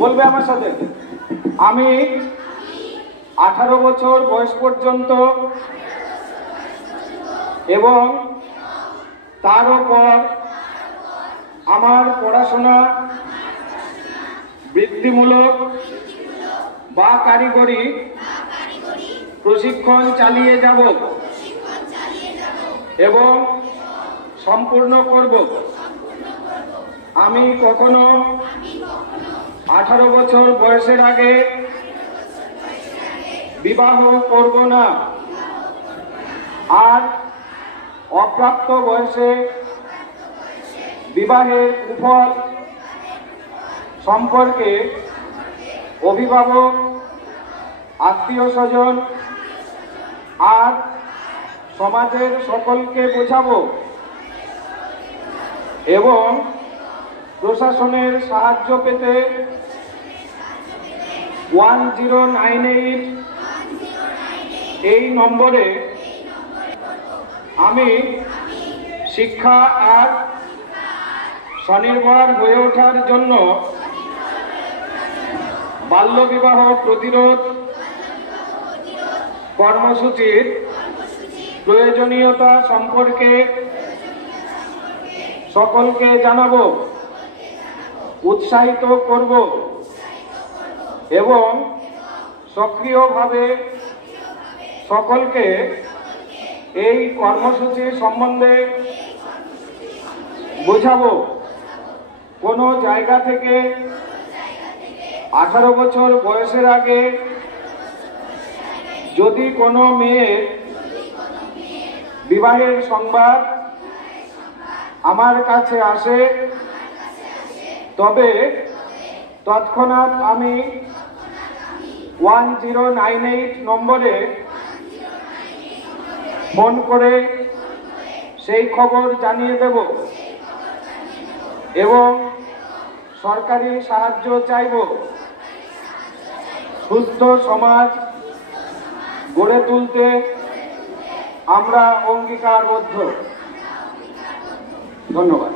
বলবে আমার সাথে, আমি 18 বছর বয়স পর্যন্ত এবং তার উপর আমার পড়াশোনা বৃত্তিমূলক বা কারিগরি প্রশিক্ষণ চালিয়ে যাব এবং সম্পূর্ণ করব। আমি কখনো 18 বছর বয়সের আগে বিবাহ করব না, আর অপ্রাপ্ত বয়সে বিবাহের কুফল সম্পর্কে অভিভাবক, আত্মীয় স্বজন আর সমাজের সকলকে বোঝাবো এবং প্রশাসনের সাহায্য পেতে 1098 এই নম্বরে আমি শিক্ষা আর স্বনির্ভর হয়ে ওঠার জন্য বাল্যবিবাহ প্রতিরোধ কর্মসূচির প্রয়োজনীয়তা সম্পর্কে সকলকে জানাবো, উৎসাহিত করব এবং সক্রিয়ভাবে সকলকে এই কর্মসূচি সম্বন্ধে বোঝাবো। কোনো জায়গা থেকে 18 বছর বয়সের আগে যদি কোনো মেয়ের বিবাহের সংবাদ আমার কাছে আসে, তবে তৎক্ষণাৎ আমি 1098 নম্বরে ফোন করে সেই খবর জানিয়ে দেব এবং সরকারি সাহায্য চাইব। সুস্থ সমাজ গড়ে তুলতে আমরা অঙ্গীকারবদ্ধ। ধন্যবাদ।